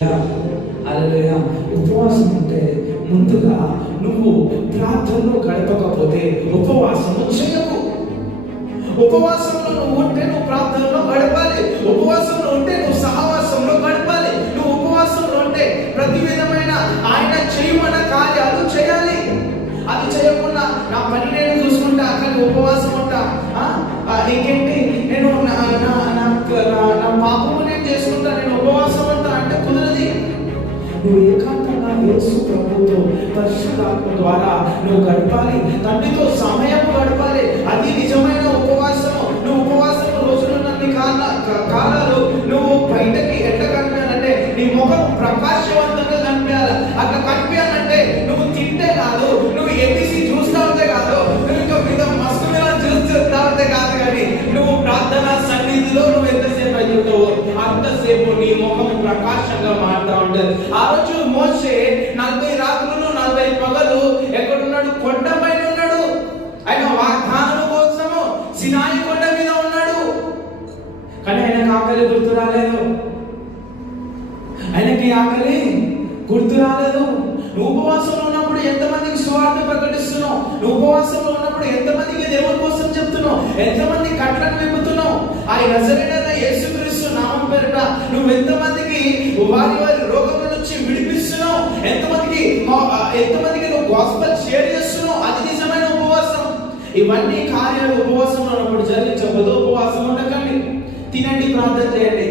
హల్లెలూయా. ఉపవాసం అంటే ముందుగా నువ్వు ప్రార్థనలో గడపకపోతే ఉపవాసము చేయకు. ఉపవాసంలో నువ్వు ఉంటే నువ్వు ప్రార్థనలో గడపాలి. ఉపవాసంలో ఉంటే నువ్వు సహవాసంలో గడపాలి. నువ్వు ఉపవాసంలో ఉంటే ప్రతి విధమైన ఆయన చేయమన్న కార్యాలు చేయాలి. అది చేయకుండా నా పని నేను చూసుకుంటా కానీ ఉపవాసం ఉంటా, ఇంకేంటి నేను నా పాపము నేను చేసుకుంటా, నేను ఉపవాసం ఉంటా అంటే కుదరది. నువ్వు ఏకాంతంగా యేసు ప్రభువుతో పరిశుద్ధాత్మ ద్వారా నువ్వు గడపాలి. తండ్రితో సమయం గడపాలి. అది నిజమైన ఉపవాసము. నువ్వు ఉపవాసం రోజులున్నన్ని కాలాలు నువ్వు బయటకి ఎట్లా కనిపించాలంటే నీ ముఖం ప్రకాశవంతంగా కనిపించాలి. అట్లా కనిపించాలంటే నువ్వు తింటే కాదు, నువ్వు ఎబిసి చూస్తా ఉంటే కాదు, నువ్వు ఇంకా మీద మస్తు మీద చూస్తా ఉంటే కాదు, కానీ నువ్వు ప్రార్థన సన్నిధిలో నువ్వు ఎంతసేపు అయ్యుంటావో అంతసేపు నీ ముఖం ప్రకాశంగా మారుతా ఉంటుంది. ఆ రోజు మోషే 40 రాత్రులు 40 పగలు ఎక్కడున్నాడు? కొండ పైన ఉన్నాడు. ఆయన వాగ్దానం కోసము సినాయి కొండ మీద ఉన్నాడు. కానీ ఆయనకి ఆకలి గుర్తు రాలేదు. ఆయనకి ఆకలి గుర్తు రాలేదు. నువ్వు ఉపవాసంలో ఉన్నప్పుడు ఎంతమందికి సువార్త ప్రకటిస్తున్నావు? నువ్వు ఉపవాసంలో ఉన్నప్పుడు ఎంతమందికి దేవుని కోసం చెప్తున్నావు? ఎంతమంది కట్లను విప్పుతున్నావు? ఆ నజరేయుడైన యేసుక్రీస్తు నామం పేరిట నువ్వు ఎంతమందికి వారి వారి రోగం నుంచి విడిపిస్తున్నావు? ఎంతమందికి నువ్వు గాస్పెల్ షేర్ చేస్తున్నావు? అది నిజమైన ఉపవాసం. ఇవన్నీ కార్యాలు ఉపవాసంలో ఉన్నప్పుడు జరిగించబోదు. ఉపవాసం ఉండకండి, తినండి, ప్రార్థన చేయండి.